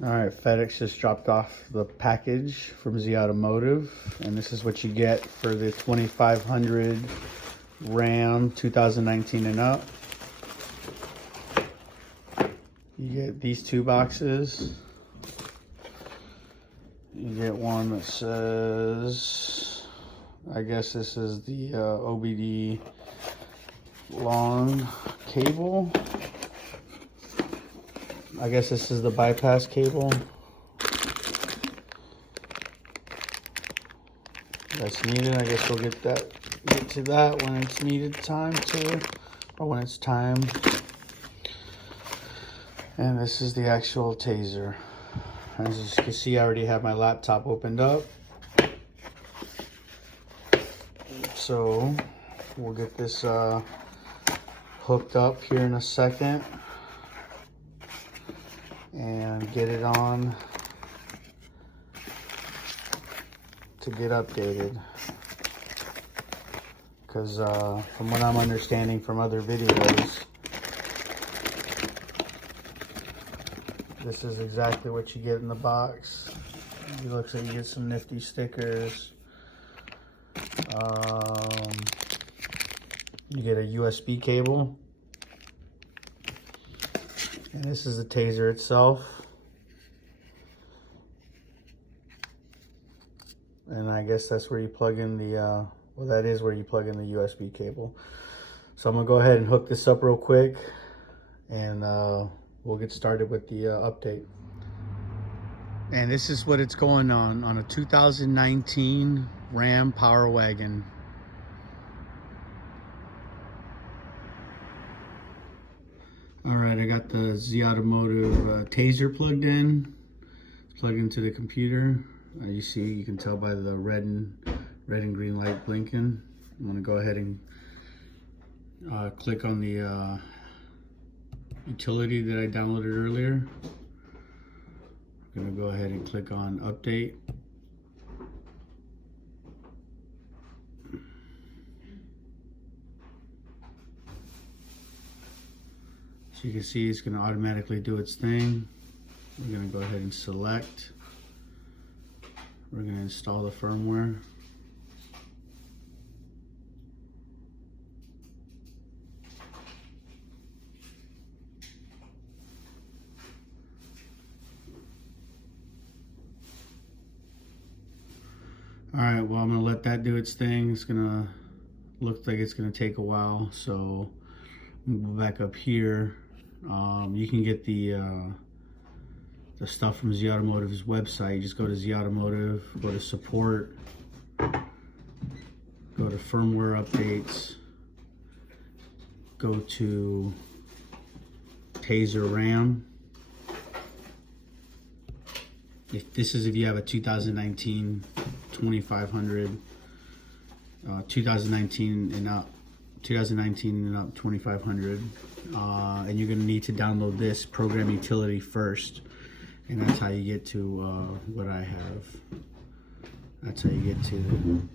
All right, FedEx just dropped off the package from Z Automotive, and this is what you get for the 2500 Ram 2019 and up. You get these two boxes. You get one that says, I guess this is the OBD long cable. I guess this is the bypass cable. That's needed. I guess we'll get to that when it's needed or when it's time. And this is the actual Tazer. As you can see, I already have my laptop opened up. So we'll get this hooked up here in a second and get it on to get updated, because from what I'm understanding from other videos, this is exactly what you get in the box. It looks like you get some nifty stickers. You get a USB cable. And this is the Tazer itself. And I guess that's where you plug in the, well, that is where you plug in the USB cable. So I'm gonna go ahead and hook this up real quick, and we'll get started with the update. And this is what it's going on a 2019 Ram Power Wagon. All right, I got the Z Automotive Tazer plugged in. It's plugged into the computer. You can tell by the red and green light blinking. I'm gonna go ahead and click on the utility that I downloaded earlier. I'm gonna go ahead and click on update. So you can see it's gonna automatically do its thing. We're gonna go ahead and select. We're gonna install the firmware. All right, well, I'm gonna let that do its thing. It's gonna look like it's gonna take a while, so I'm gonna go back up here. You can get the stuff from Z Automotive's website. You just go to Z Automotive, go to support, go to firmware updates, go to Tazer Ram. If you have a 2019 2500, 2019 and up 2500, and you're going to need to download this program utility first, and that's how you get to what I have. That's how you get to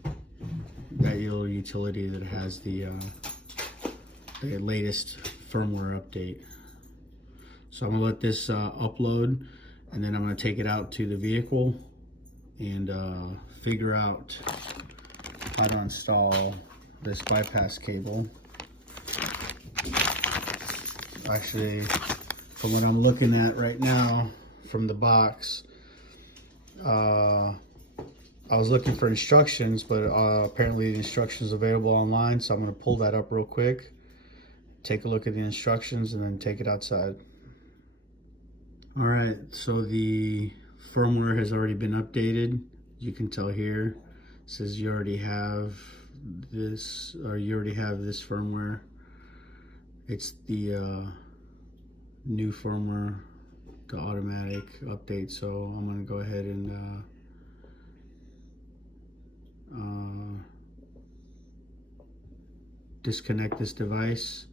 that little utility that has the latest firmware update. So I'm going to let this upload, and then I'm going to take it out to the vehicle and figure out how to install this bypass cable. Actually, from what I'm looking at right now from the box, I was looking for instructions, but apparently the instructions available online, so I'm going to pull that up real quick, take a look at the instructions, and then take it outside. All right, so the firmware has already been updated. You can tell here, it says you already have this, or you already have this firmware. It's the new firmware, the automatic update. So I'm going to go ahead and disconnect this device.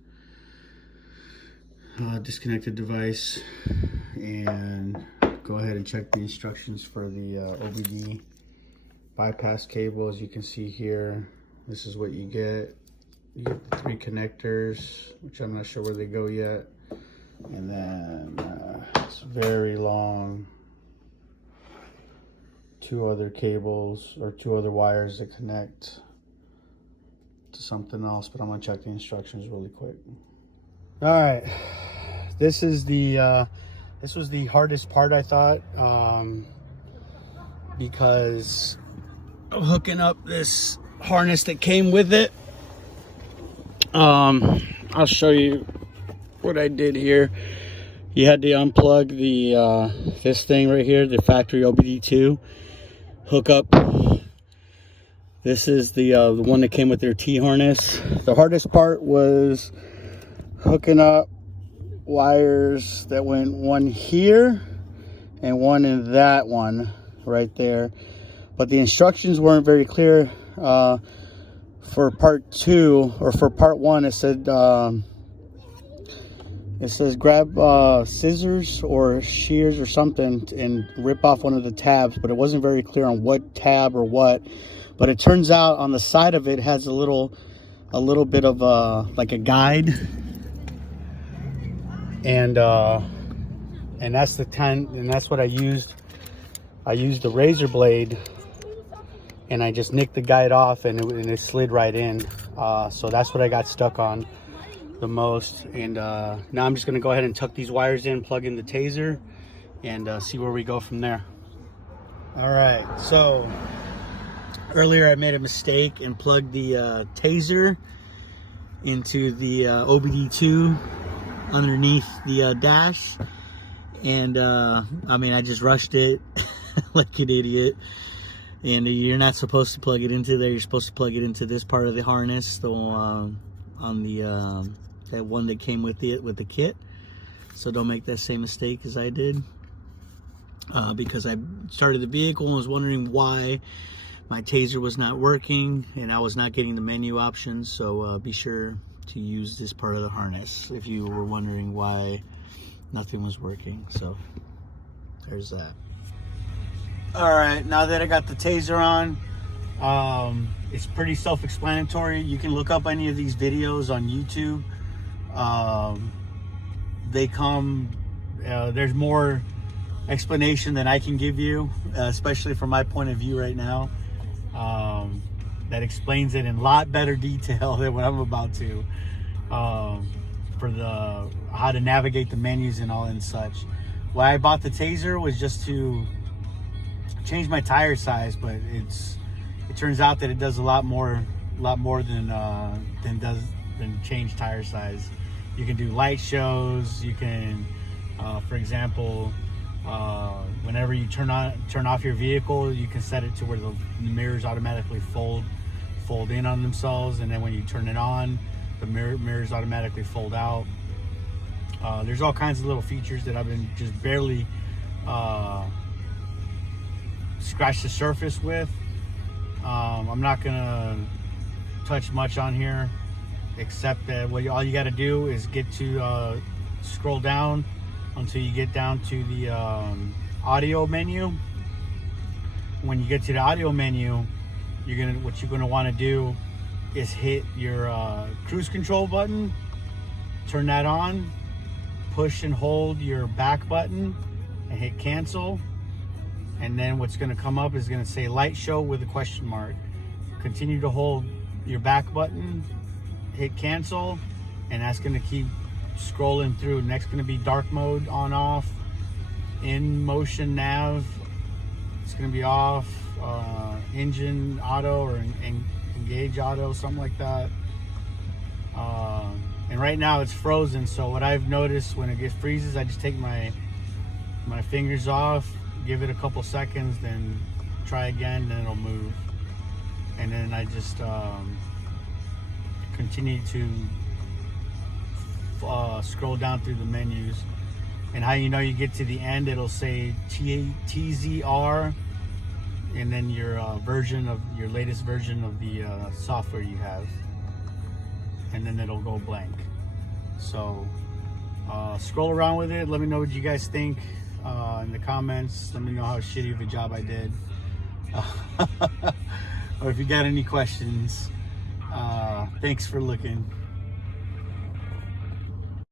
Disconnect the device and go ahead and check the instructions for the OBD bypass cable. As you can see here, this is what you get. You get the 3 connectors, which I'm not sure where they go yet, and then it's very long. 2 other cables or 2 other wires that connect to something else, but I'm gonna check the instructions really quick. All right, this is the this was the hardest part, I thought, because of hooking up this harness that came with it. I'll show you what I did here. You had to unplug the this thing right here, the factory OBD2, hook up. This is the one that came with their T harness. The hardest part was hooking up wires that went one here and one in that one right there. But the instructions weren't very clear. For part 2, or for part 1, it says grab scissors or shears or something and rip off one of the tabs, but it wasn't very clear on what tab or what. But it turns out on the side of it has a little bit of like a guide, and that's that's what I used. I used the razor blade, and I just nicked the guide off, and it slid right in. So that's what I got stuck on the most. And now I'm just gonna go ahead and tuck these wires in, plug in the Tazer, and see where we go from there. All right, so earlier I made a mistake and plugged the Tazer into the OBD2 underneath the dash, and I mean, I just rushed it like an idiot. And you're not supposed to plug it into there. You're supposed to plug it into this part of the harness, the on the that one that came with the kit. So don't make that same mistake as I did, because I started the vehicle and was wondering why my Tazer was not working and I was not getting the menu options. So be sure to use this part of the harness if you were wondering why nothing was working. So there's that. All right, now that I got the Tazer on, it's pretty self-explanatory. You can look up any of these videos on YouTube. They come, there's more explanation than I can give you, especially from my point of view right now. That explains it in a lot better detail than what I'm about to, for how to navigate the menus and all and such. Why I bought the Tazer was just to change my tire size, but it turns out that it does a lot more than change tire size. You can do light shows. You can, for example, whenever you turn off your vehicle, you can set it to where the mirrors automatically fold in on themselves, and then when you turn it on, the mirrors automatically fold out. There's all kinds of little features that I've been just barely scratch the surface with. I'm not gonna touch much on here, except that all you got to do is get to scroll down until you get down to the audio menu. When you get to the audio menu, what you're gonna want to do is hit your cruise control button, turn that on, push and hold your back button, and hit cancel. And then what's going to come up is going to say light show with a question mark. Continue to hold your back button, hit cancel, and that's going to keep scrolling through. Next going to be dark mode on off, in motion nav, it's going to be off, engine auto or engage auto, something like that. And right now it's frozen, so what I've noticed when it freezes, I just take my fingers off, give it a couple seconds, then try again, then it'll move. And then I just continue to scroll down through the menus. And how you know you get to the end, it'll say TZR, and then your latest version of the software you have, and then it'll go blank. So scroll around with it. Let me know what you guys think in the comments. Let me know how shitty of a job I did, or if you got any questions. Thanks for looking.